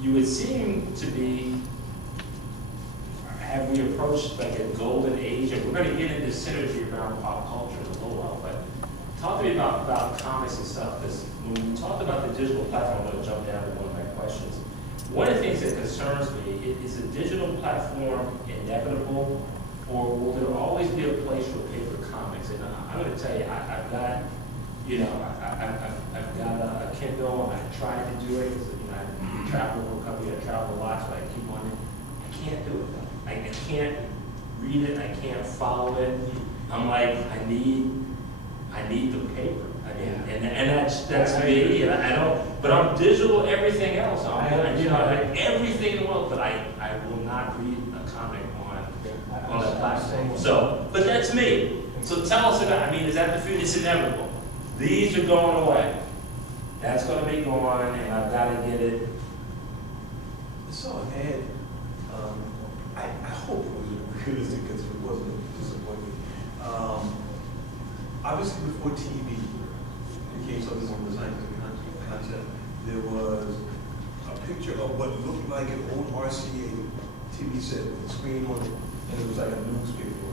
you would seem to be, have we approached like a golden age? And we're going to get into synergy around pop culture in a little while, but talk to me about comics and stuff, because when we talked about the digital platform, I'm going to jump down to one of my questions. One of the things that concerns me is a digital platform inevitable, or will there always be a place for paper comics? And I'm going to tell you, I've got, you know, I've got a Kindle, and I tried to do it. You know, I travel for a company, I travel a lot, so I keep on it. I can't do it. I can't read it. I can't follow it. I'm like, I need the paper. I mean, and that's me. And I don't. But I'm digital. Everything else. You know, everything in the world. But I will not read a comic on that platform. So, but that's me. So tell us about. I mean, is that the future? It's inevitable. These are going away. That's going to be gone, and I've got to get it. So I hope it was realistic, because it wasn't a disappointment. Obviously, before TV became something more designed as a concept, there was a picture of what looked like an old RCA TV set with a screen on it, and it was like a newspaper.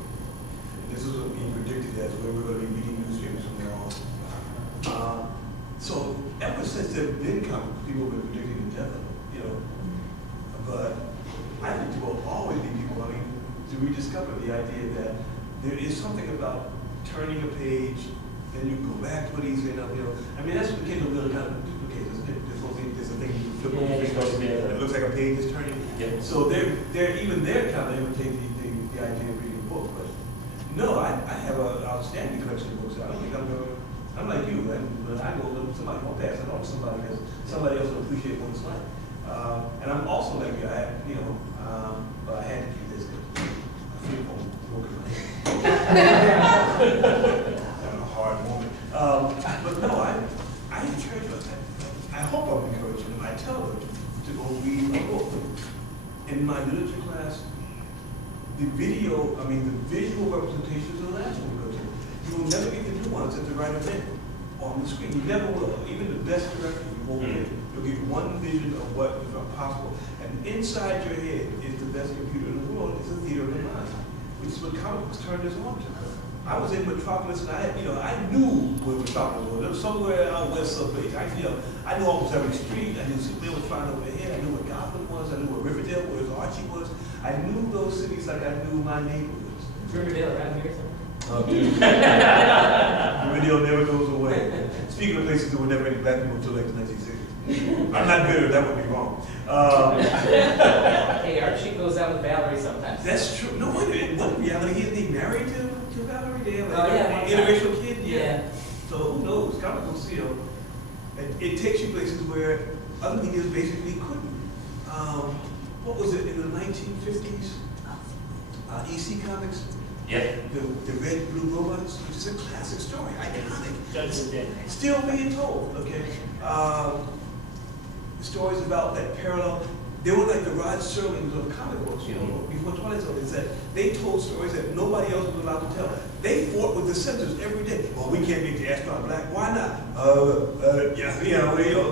And this is being predicted as where we're going to be reading newspapers from now on. So ever since there have been comics, people have been predicting the death of it, you know. But I think there will always be people, I mean, to rediscover the idea that there is something about turning a page, then you go back to it easily enough, you know. I mean, that's what the Kindle really kind of duplicates, isn't it? There's a thing you flip over, it looks like a page is turning. Yeah. So they're even they're kind of imitating the idea of reading a book. But no, I have an outstanding collection of books. I don't think I'm like you, but I know somebody won't pass it on to somebody, because somebody else will appreciate what it's like. And I'm also like you, but I had to keep this because I feel broken my head. Having a hard moment. But no, I encourage them. I hope I'm encouraging them. I tell them to go read a book. In my literature class, the visual representations are the last one we go to. You will never get the nuance at the right event on the screen. You never will. Even the best director, you won't get it. You'll get one vision of what is possible. And inside your head is the best computer in the world. It's a theater of the mind, which is what comic books turned us on to. I was in Metropolis, and I knew where Metropolis was. It was somewhere out west someplace. I knew almost every street. I knew Superman was flying overhead. I knew where Gotham was. I knew where Riverdale, where Archie was. I knew those cities like I knew my neighborhoods. Riverdale around here somewhere? Riverdale never goes away. Speaking of places that were never any black people until like the 1960s. I'm not bitter, that would be wrong. Hey, Archie goes out with Valerie sometimes. That's true. No, wait a minute. What reality is he married to Valerie? They have yeah, interracial kid? Yeah. So who knows? Comic books, you know, it takes you places where other media basically couldn't. What was it in the 1950s? EC Comics? Yeah. The Red Blue Robots, which is a classic story, iconic. Still being told, okay? Stories about that parallel. They were like the Rod Serlings of comic books, you know, before Twilight Zone. Is that they told stories that nobody else was allowed to tell. They fought with the censors every day. Well, we can't make the astronaut black. Why not?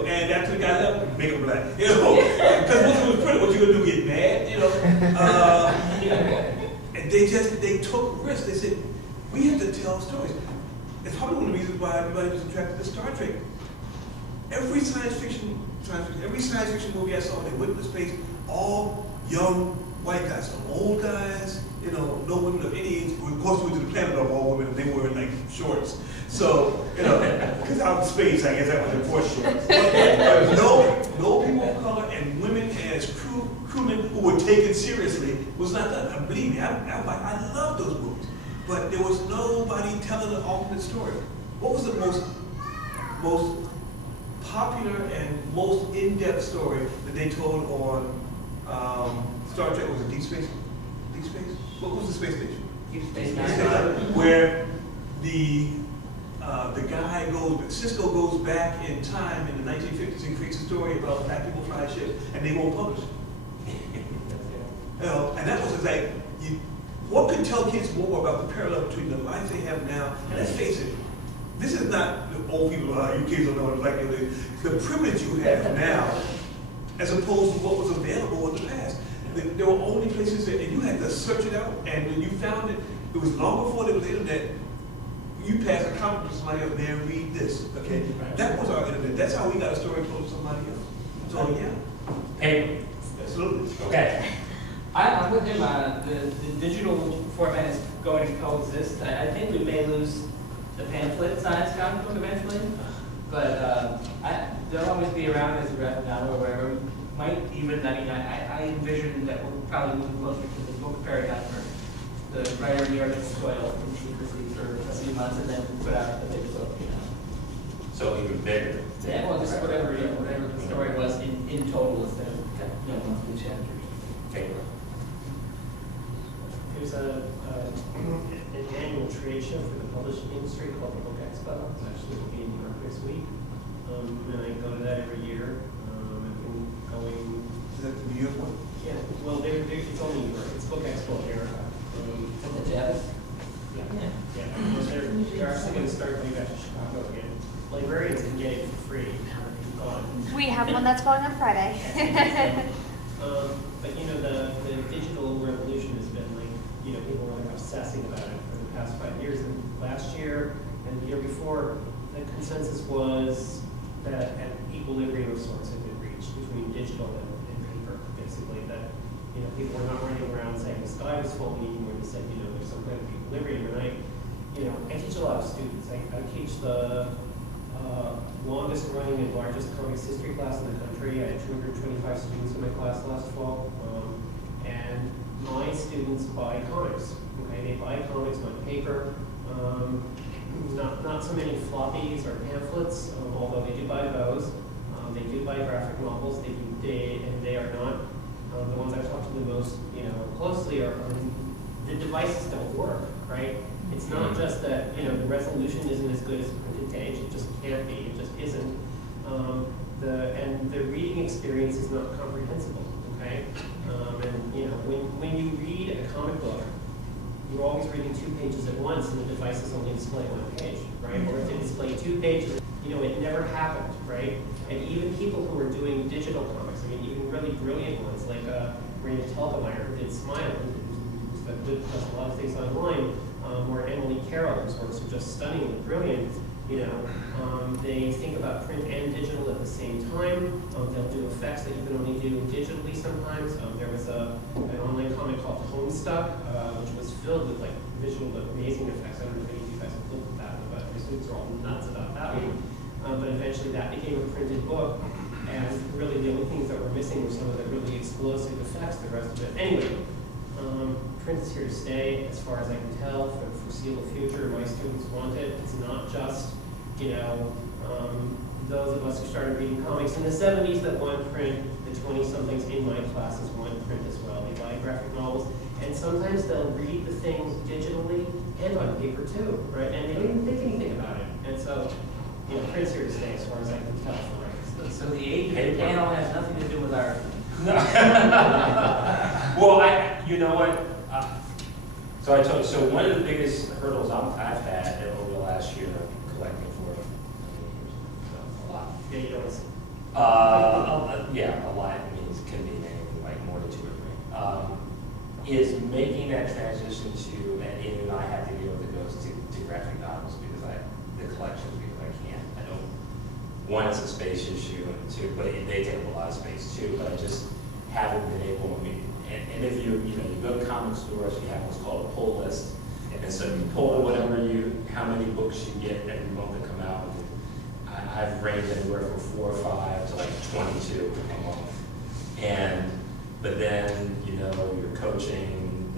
And after the guy left, make him black. You know, because once it was printed, what you gonna do? Get mad? You know. And they took risks. They said, we have to tell stories. It's probably one of the reasons why everybody was attracted to Star Trek. Every science fiction movie I saw, they went into space, all young white guys, some old guys, you know, no women of any age. Of course, we went to the planet of all women, and they were in like shorts. So, you know, because out in space, I guess that was enforced shorts. But no people of color and women as crewmen who were taken seriously was not done. And believe me, I love those movies. But there was nobody telling an alternate story. What was the most popular and most in-depth story that they told on Star Trek? Was it Deep Space? Deep Space? What was the space station? Deep Space Nine. Where the guy Cisco goes back in time in the 1950s and creates a story about black people flying ships, and they won't publish it. You know, and that was like, what could tell kids more about the parallel between the lives they have now? And let's face it, this is not the old people, you kids don't know what it's like. The privilege you have now as opposed to what was available in the past. There were only places that, and you had to search it out, and when you found it, it was long before there was internet. You pass a comic book to somebody else, man, read this, okay? That was our internet. That's how we got a story told to somebody else. So, yeah. Paper. Absolutely. Okay. I'm with him, the digital format is going to coexist. I think we may lose the pamphlet size comic book eventually, but they'll always be around as a graphic novel or whatever. Might even, I envision that we're probably moving closer to the book paradigm where the writer in the artist toil in secrecy for a few months and then put out the big book, you know. So even bigger. Yeah, well, just whatever the story was in total instead of, monthly chapters. Paper. There's an annual trade show for the publishing industry called the Book Expo. It's actually will be in New York this week. And I go to that every year. I've been going. Is that the New York one? Yeah, well, it's only New York. It's Book Expo America. From the Jazz? Yeah. Well, they're actually going to start going back to Chicago again. Librarians can get it for free. We have one that's going on Friday. But you know, the digital revolution has been like, you know, people are like obsessing about it for the past 5 years. And last year and the year before, the consensus was that an equilibrium of sorts had been reached between digital and paper, basically. That, you know, people were not running around saying the sky was falling anymore. They said, you know, there's some kind of equilibrium. And I teach a lot of students. I teach the longest running and largest comics history class in the country. I had 225 students in my class last fall. And my students buy comics. Okay, they buy comics on paper. Not so many floppies or pamphlets, although they do buy those. They do buy graphic novels. And they are not the ones I've talked to the most, you know, closely are the devices don't work, right? It's not just that, you know, the resolution isn't as good as a printed page. It just can't be. It just isn't. And the reading experience is not comprehensible. Okay, and you know, when you read a comic book, you're always reading 2 pages at once, and the devices only display 1 page, right? Or if they display 2 pages, you know, it never happened, right? And even people who are doing digital comics, I mean, even really brilliant ones like Raina Telgemeier, who did Smile, who does a lot of things online. Or Emily Carroll, whose works are just stunning and brilliant, you know, they think about print and digital at the same time. They'll do effects that you can only do digitally sometimes. There was an online comic called Homestuck, which was filled with like visual amazing effects. I don't know if any of you guys have looked at that, but my students are all nuts about that one. But eventually that became a printed book, and really the only things that were missing were some of the really explosive effects. The rest of it, anyway. Print is here to stay, as far as I can tell, for the foreseeable future. My students want it. It's not just, you know, those of us who started reading comics in the 70s that want print. The 20-somethings in my classes want print as well. They buy graphic novels, and sometimes they'll read the things digitally and on paper too, right? And they don't even think anything about it. And so, you know, print's here to stay, as far as I can tell. So the age of the panel has nothing to do with our. No. Well, you know what? So one of the biggest hurdles I've had over the last year collecting for a lot. Yeah, you don't see. Yeah, a lot means can be anything like more than 2 or 3. Is making that transition to, and even I have to deal with it goes to graphic novels because the collections because I can't. I don't. One, it's a space issue, and 2, but they take up a lot of space too. But I just haven't been able. And if you go to comic stores, you have what's called a pull list, and so you pull how many books you get every month that come out. I've ranged anywhere from 4 or 5 to like 22 a month. But then you're coaching,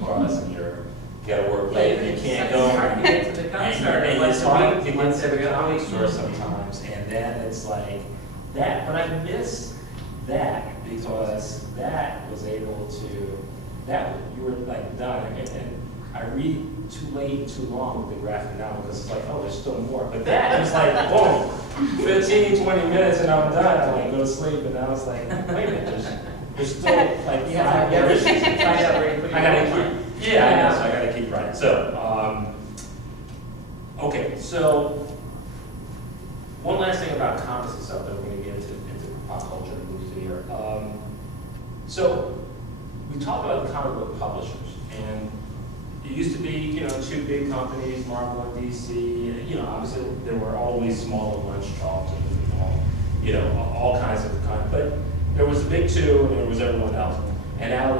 class, and you got to work late, and you can't go. It's hard to get to the comic store. And it's hard to get to the comic store sometimes, and then it's like that. But I miss that because that was able to, you were like done, and I read too late, too long with the graphic novel because it's like, oh, there's still more. But that is like, boom, 15, 20 minutes and I'm done. I like go to sleep, and I was like, wait a minute, there's still like 5 years. Find out where you put your I gotta homework. keep, yeah, I know, so I gotta keep writing. So, okay, so one last thing about comics and stuff that we're gonna get into pop culture and movies, So we talk about the comic book publishers, and it used to be, you know, two big companies, Marvel and DC. You know, obviously there were always smaller ones, Charlton, you know, all kinds of but there was the big two, and there was everyone else. And now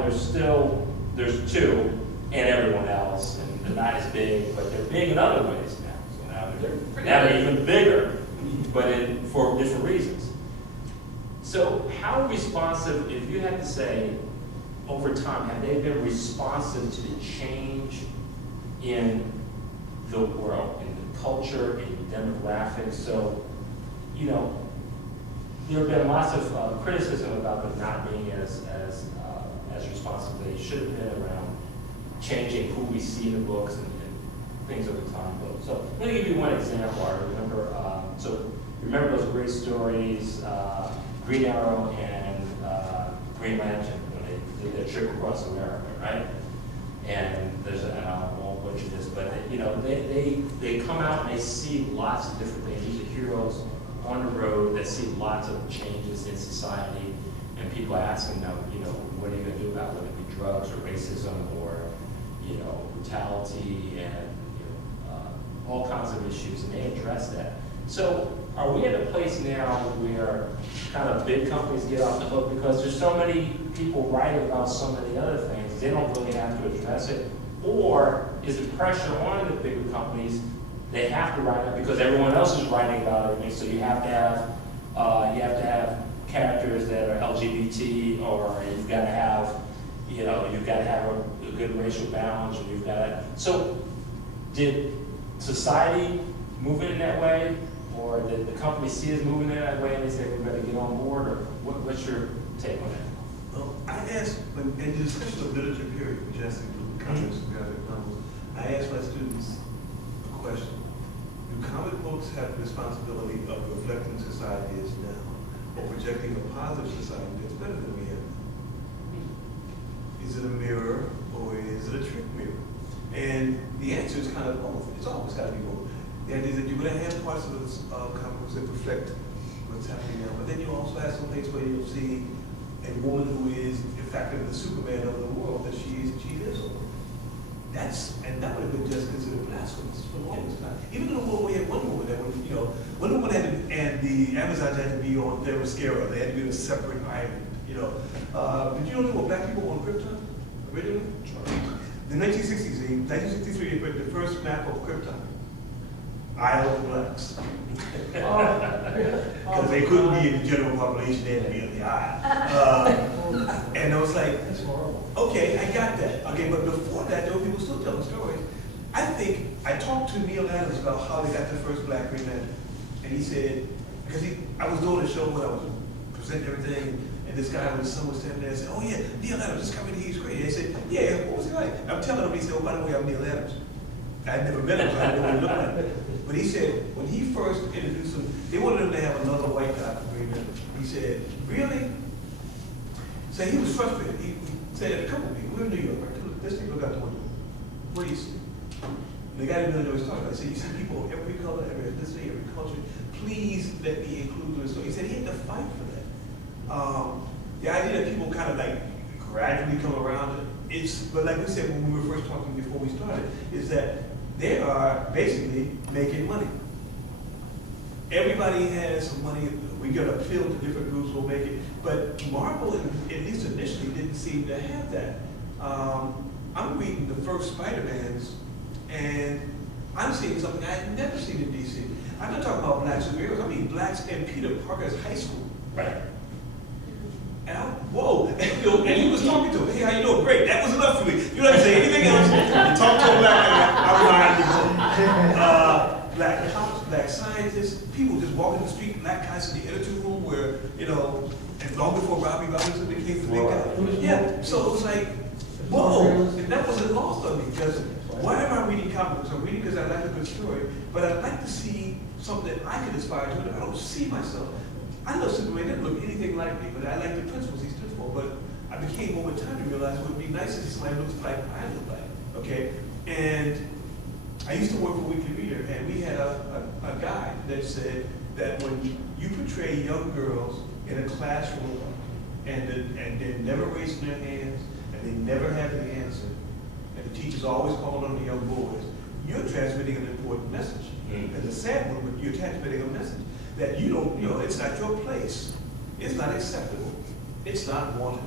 there's two and everyone else, and they're not as big, but they're big in other ways now. So now they're even bigger, but for different reasons. So how responsive, if you had to say, over time, have they been responsive to the change in the world, in the culture, in demographics? So, you know, there have been lots of criticism about them not being as responsive as they should have been around changing who we see in the books and things over time. So let me give you one example. I remember, remember those great stories, Green Arrow and Green Lantern, when they did their trip across America, right? And there's I won't butcher this, but you know, they come out and they see lots of different things. These are heroes on the road that see lots of changes in society, and people are asking them, you know, what are you going to do about it? Whether it be drugs or racism or, you know, brutality and, you know, all kinds of issues, and they address that. So are we at a place now where kind of big companies get off the hook because there's so many people writing about so many other things, they don't really have to address it? Or is the pressure on the bigger companies, they have to write it because everyone else is writing about everything, so you have to have characters that are LGBT, or you've got to have, you know, you've got to have a good racial balance, or you've got to. So, did society move in that way, or did the company see us moving in that way, and they say we better get on board, or what's your take on that? Well, I asked, in the discussion of literature period, which has to do with comics and graphic novels, I asked my students a question. Do comic books have the responsibility of reflecting society as now, or projecting a positive society that's better than we have? Is it a mirror, or is it a trick mirror? And the answer is kind of both. It's always got to be both. The idea is that you're going to have parts of the comic books that reflect what's happening now, but then you also have some things where you'll see a woman who is effectively the Superman of the world that she is over. And that would have been just considered blasphemous for the longest time. Even in the world we had one woman that would, you know, one woman and the Amazons had to be on their mascara. They had to be on a separate island, you know. Did you know there were black people on Krypton originally? In the 1960s, in 1963, they put the first map of Krypton. Isle of the Blacks. Because they couldn't be in the general population, they had to be on the isle. And I was like, That's horrible. okay, I got that. Okay, but before that, there were people still telling stories. I think, I talked to Neil Adams about how they got the first Black Green Lantern. And he said, because I was doing a show when I was presenting everything, and this guy with his son was standing there and said, oh yeah, Neil Adams just coming here, he's great. And they said, yeah, what was he like? I'm telling him, he said, oh, by the way, I'm Neil Adams. I'd never met him, so I didn't know what he looked like. But he said, when he first introduced him, they wanted him to have another white guy for Green Lantern. He said, really? So he was frustrated. He said, a couple of people, we're in New York, right? Let's take a look out the window. What do you see? And the guy didn't really know what he was talking about. He said, you see people of every color, every ethnicity, every culture. Please let me include you in the story. He said he had to fight for that. The idea that people kind of like gradually come around it, but like we said when we were first talking before we started, is that they are basically making money. Everybody has some money. We got to appeal to different groups, we'll make it. But Marvel, at least initially, didn't seem to have that. I'm reading the first Spider-Mans, and I'm seeing something I had never seen in DC. I'm not talking about black superheroes, I mean blacks in Peter Parker's high school. Right. And whoa, and he was talking to him. Hey, how you doing? Great, that was enough for me. You don't have to say anything else. You talk to a black guy, I'm black cops, black scientists, people just walking the street, black guys in the editor room where, you know, and long before Robbie Robinson became the big guy. Yeah, so it was like, whoa, and that wasn't lost on me, because why am I reading comic books? I'm reading because I like a good story, but I'd like to see something that I can aspire to, and I don't see myself. I know Superman didn't look anything like me, but I like the principles he stood for. But I became over time to realize it would be nice if somebody looks like I look like. Okay? And I used to work for Weekly Reader, and we had a guy that said that when you portray young girls in a classroom and they're never raising their hands, and they never have the answer, and the teachers always calling on the young boys, you're transmitting an important message. And the sad one, but you're transmitting a message that you don't, it's not your place. It's not acceptable. It's not wanted.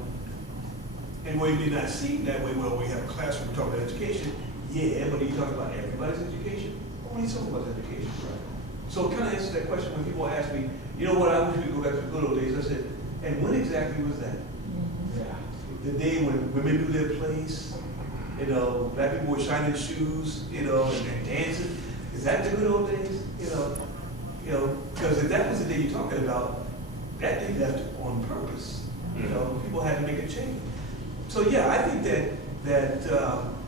And where you may not see that way, well, we have a classroom talking about education. Yeah, but are you talking about everybody's education? Only someone's education, right? So it kind of answers that question when people ask me, you know what, I wish we could go back to the good old days. I said, and when exactly was that? The day when women knew their place, black people were shining shoes, and dancing. Is that the good old days? Because if that was the day you're talking about, that day left on purpose. People had to make a change. So yeah, I think that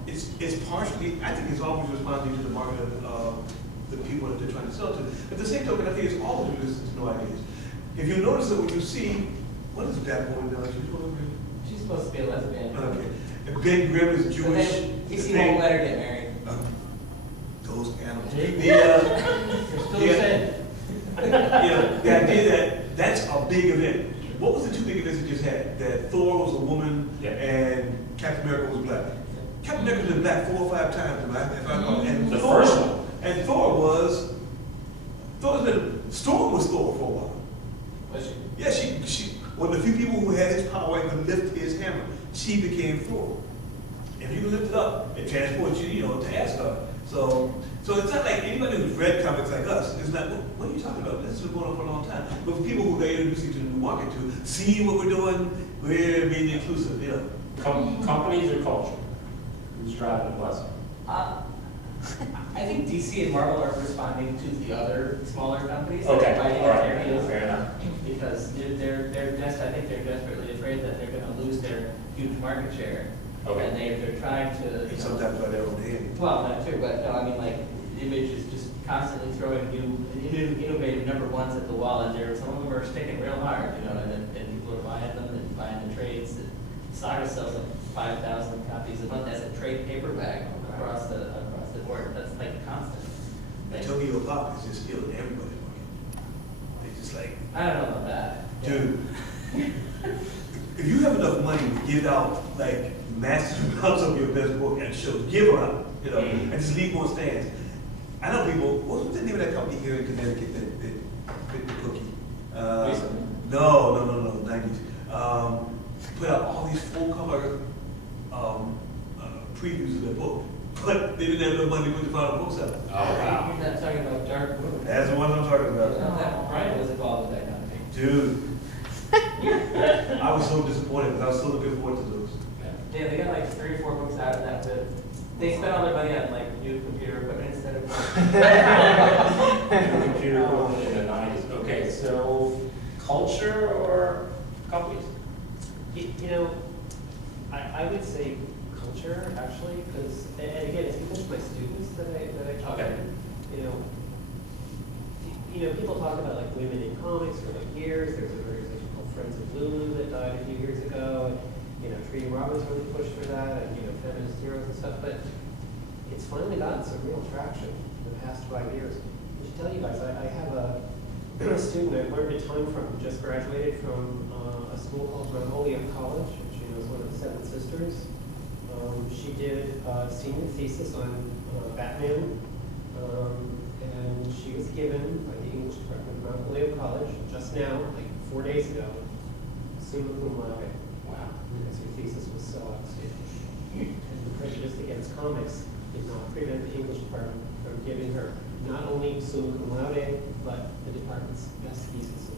it's partially, I think it's always responding to the market of the people that they're trying to sell to. But the same token, I think it's always resistance to new ideas. If you notice that when you see, what is that woman doing? She's supposed to be a lesbian. Okay. And Ben Grimm is Jewish. He won't let her get married. Those animals. You're still saying. The idea that's a big event. What was the two big events that just had? That Thor was a woman and Captain America was black. Captain America's been black 4 or 5 times, if I know. And The Thor, first one. And Storm was Thor for a while. Was she? Yeah, she one of the few people who had his power and could lift his hammer. She became Thor. And you can lift it up and transport you, to Asgard. So it's not like anybody who's read comics like us is not, what are you talking about? This has been going on for a long time. But for people who they introduce you to the new market to, see what we're doing, we're being inclusive, Companies or culture? Who's driving the bus? I think DC and Marvel are responding to the other smaller companies. that Okay, are fighting all right, their heels. fair enough. Because I think they're desperately afraid that they're gonna lose their huge market share. Okay. And they're trying to. And sometimes by their own hand. Well, that too, but no, I mean, like, Image is just constantly throwing new, innovative number ones at the wall, and some of them are sticking real hard, and people are buying them and buying the trades. And Saga sells like 5,000 copies a month as a trade paperback across the board. That's like constant. And Tokyo Pop is just stealing everybody's market. They just like, I don't know about that. dude, if you have enough money to give out like massive amounts of your best book and shows, give her up, and just leave more stands. I know people, what's the name of that company here in Connecticut that did the cookie? Recently? No, 90s. Put out all these full color previews of their book, but they didn't have enough money to put the final books out. Oh, wow. You're not talking about Dark Moon. That's the one I'm talking about. Brian was involved with that company. Dude, I was so disappointed because I was so looking forward to those. Yeah, they got like 3 or 4 books out of that, but they spent all their money on like new computer equipment instead of. Computer equipment in the 90s. Okay, so culture or companies? I would say culture, actually, because, and again, it's because of my students that I talk Okay. to. People talk about like women in comics for like years. There's an organization called Friends of Lulu that died a few years ago. And, Trina Robbins really pushed for that, and, feminist heroes and stuff. But it's finally gotten some real traction in the past 5 years. I should tell you guys, I have a student I learned a ton from, just graduated from a school called Magnolia College. She was one of the 7 sisters. She did a senior thesis on Batman, and she was given by the English department of Magnolia College just now, like 4 days ago, summa cum laude. Wow. Because her thesis was so outstanding. And the prejudice against comics did not prevent the English department from giving her not only summa cum laude, but the department's best thesis.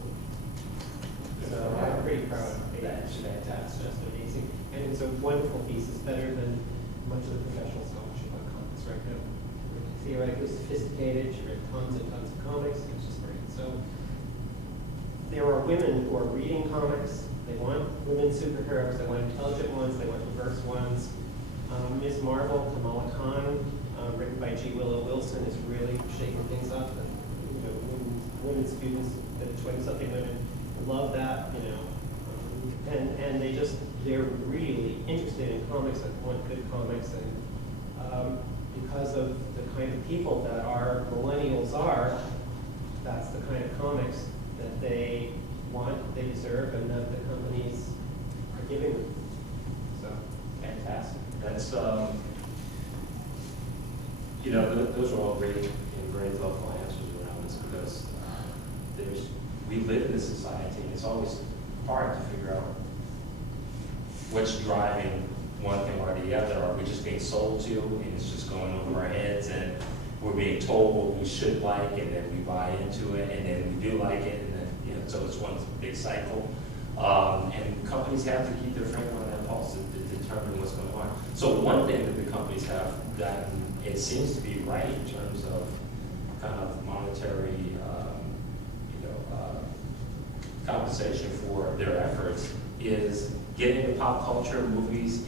So I'm pretty proud of her. That's fantastic. It's just amazing. And it's a wonderful piece. It's better than much of the professional scholarship on comics right now. Really theoretically sophisticated. She read tons and tons of comics. It's just great. So there are women who are reading comics. They want women superheroes. They want intelligent ones. They want diverse ones. Ms. Marvel, Kamala Khan, written by G. Willow Wilson, is really shaking things up. And, women students, the 20-something women love that. And they're really interested in comics and want good comics. And because of the kind of people that our millennials are, that's the kind of comics that they want, they deserve, and that the companies giving them. So, Fantastic. That's, those are all great and very thoughtful answers around this because we live in this society and it's always hard to figure out what's driving one thing or the other. Are we just being sold to and it's just going over our heads and we're being told what we should like and then we buy into it and then we do like it and then, so it's one big cycle. And companies have to keep their finger on that pulse to determine what's going on. So one thing that the companies have gotten, it seems to be right in terms of kind of monetary, compensation for their efforts is getting into pop culture, movies,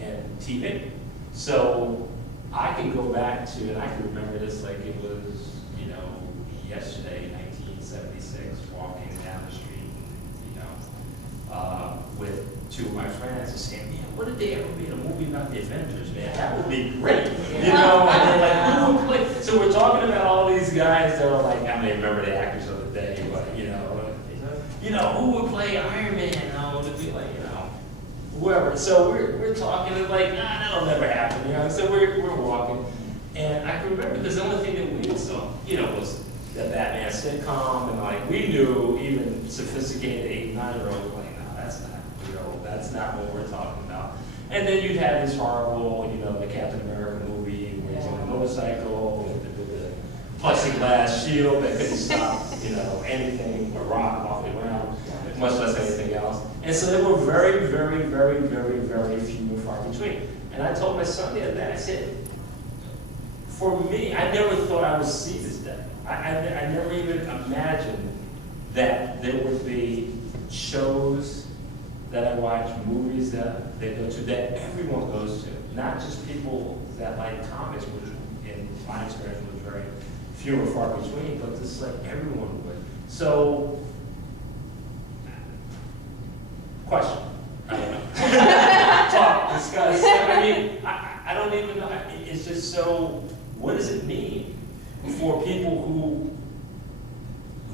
and TV. So I can go back to, and I can remember this like it was, yesterday, 1976, walking down the street, with two of my friends and saying, man, what if they ever made a movie about the Avengers, man? That would be great, And they're like, who would play? So we're talking about all these guys that are like, I may remember the actors of the day, but who would play Iron Man? Would it be like, whoever. So we're talking and like, that'll never happen, So we're walking, and I can remember because the only thing that we saw, was the Batman sitcom, and like we knew even sophisticated 8-, 9-year-olds like, no, that's not real. That's not what we're talking about. And then you'd have this horrible, the Captain America movie where he's on a motorcycle with the plexiglass shield that couldn't stop, anything or rock off the ground, much less anything else. And so they were very, very, very, very, very few and far between. And I told my son the other day, I said, for me, I never thought I would see this day. I never even imagined that there would be shows that I watch, movies that they go to, that everyone goes to. Not just people that like comics, which in my experience was very few and far between, but just like everyone would. So, question. I don't know. Talk, discuss. I don't even know. It's just so, what does it mean for people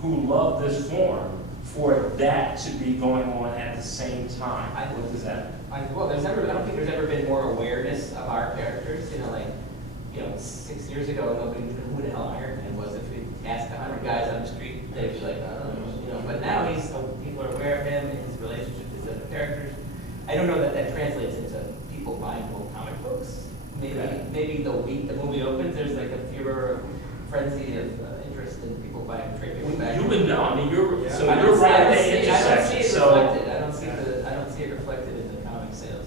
who love this form for that to be going on at the same time? What does that mean? I don't think there's ever been more awareness of our characters. 6 years ago, nobody knew who the hell Iron Man was. If we asked 100 guys on the street, they'd be like, I don't know. But now people are aware of him and his relationship to other characters. I don't know that translates into people buying more comic books. Maybe the week the movie opens, there's like a furor, frenzy of interest in people buying trade paperbacks. You would know. You're I right at the don't intersection. see it reflected. I don't see it reflected in the comic sales.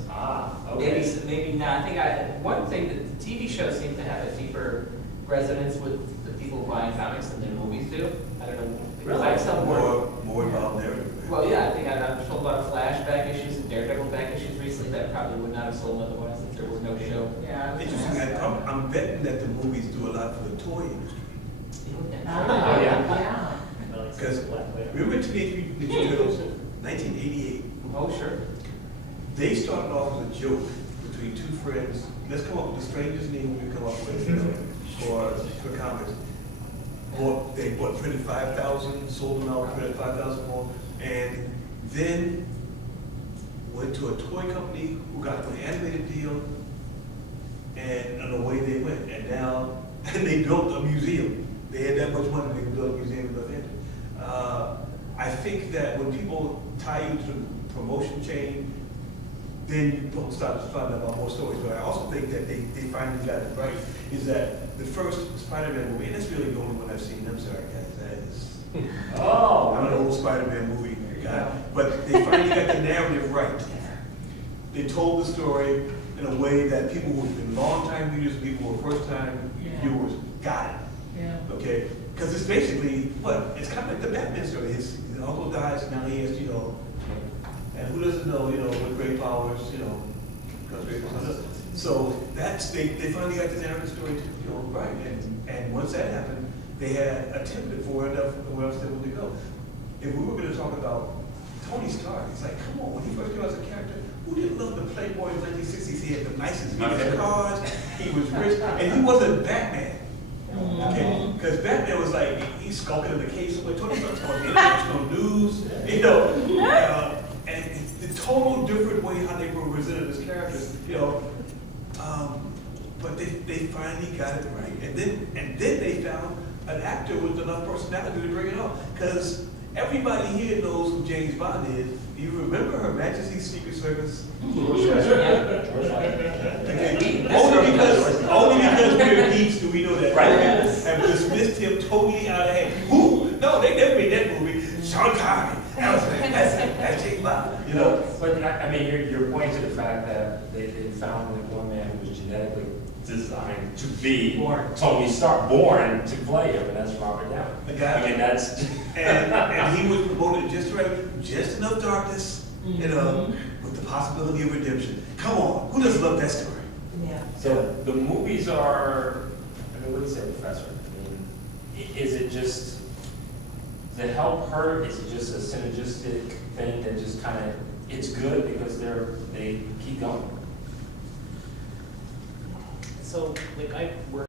Okay. Maybe not. I think one thing that the TV shows seem to have a deeper resonance with the people buying comics than their movies do. I don't know. Really? I sell more involved narrative. Well, yeah, I think I've sold a lot of Flash back issues and Daredevil back issues recently that probably would not have sold otherwise if there was no show. Yeah. Interesting. I'm betting that the movies do a lot for the toy industry. Oh, yeah. Because remember Teenage Mutant Ninja Turtles, 1988? Oh, sure. They started off as a joke between two friends. Let's come up with the strangest name we come up with for comics. They printed 5,000, sold them out, printed 5,000 more, and then went to a toy company who got an animated deal, and away they went. And they built a museum. They had that much money, they could build a museum in London. I think that when people tie you to the promotion chain, then you start to find out about more stories. But I also think that they finally got it right, is that the first Spider-Man movie, and that's really the only one I've seen, I'm sorry guys, that is, I'm an old Spider-Man movie guy, but they finally got the narrative right. They told the story in a way that people who have been long-time readers, people who are first-time viewers, got it. Yeah. Okay? Because it's basically, it's kind of like the Batman story. His uncle dies, now he has, and who doesn't know, with great powers, comes great powers. So they finally got the narrative story, right. And once that happened, they had a template for where else they wanted to go. If we were going to talk about Tony Stark, it's like, come on, when he first came out as a character, who didn't love the Playboy in the 1960s? He had the nicest cars, he was rich, and he wasn't Batman. Okay, because Batman was like, he's skulking in the cave somewhere. Tony Stark's on international news, and the total personality to bring it on. Because everybody here knows who James Bond is. Do you remember Her Majesty's Secret Service? Okay. Only because we're geeks do we know that. Right. Have dismissed him totally out of hand. Who? No, they never made that movie. Sean Connery. That's James Bond. You know. But I mean, you're pointing to the fact that they found that one man who was genetically designed to be Tony Stark, born to play him, and that's Robert Downey. The guy. I mean, that's and he was promoted just right, just enough darkness, you know, with the possibility of redemption. Come on, who doesn't love that story? Yeah. So the movies are, I mean, what do you say, Professor? I mean, is it just to help her? Is it just a synergistic thing that just kind of, it's good because they keep going? So, like, I work